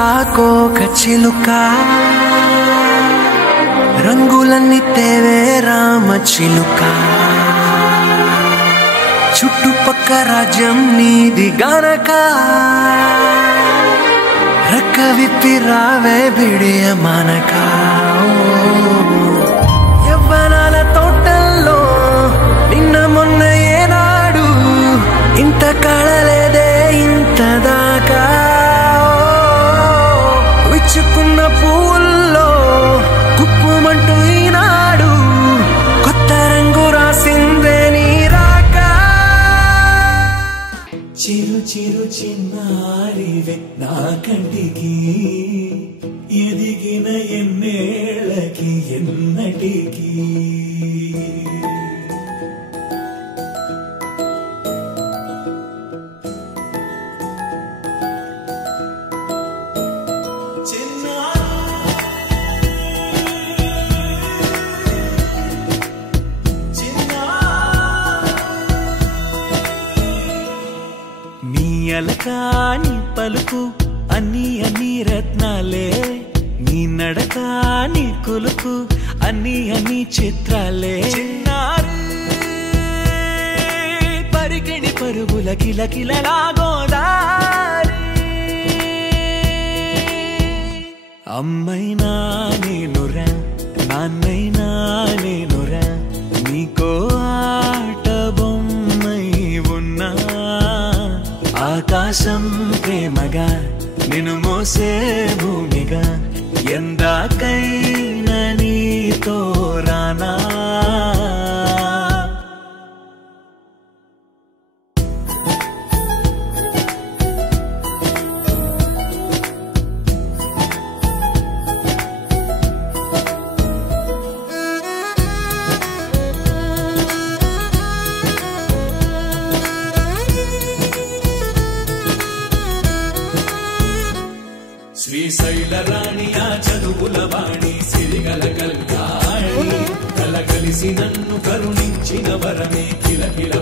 సీతాకోక చిలుక రంగులన్నీ తేవే రామ చిలుక చుట్టుపక్క రాజ్యం నీది గనక రక్క విప్పి రావే బిడియ మనక యవ్వనాల తోటల్లో నిన్న మొన్న ఏనాడు ఇంత కళలేదే ఇంత దాకా విచ్చుకున్న పూల్లో కుప్పుమంటూ ఈనాడు కొత్త రంగు రాసిందే నీ రాక చిరు చిరు చిన్నారివే నా కంటికి ఎదిగిన ఎన్నేళ్ళకి ఎన్నటికి నీ పలుకు అన్ని అన్ని రత్నాలే నీ నడక నీ కొలుకు అన్ని అన్ని చిత్రాలే పరికిణి పరుగుల కిలకిలలా గోదారి అమ్మైనా నేనురా నాన్నైనా నేనురా నీకో ఆట బొమ్మై ఉన్నా ఆకాశం ప్రేమగా నిన్ను మోసే భూమిగా ఎందాకైనా నీతో రానా శ్రీశైల రాణి ఆ చదువుల వాణి సిరిగల కళ్యాణి కలగలిసి నన్ను కరుణించిన వరమే కిలకిల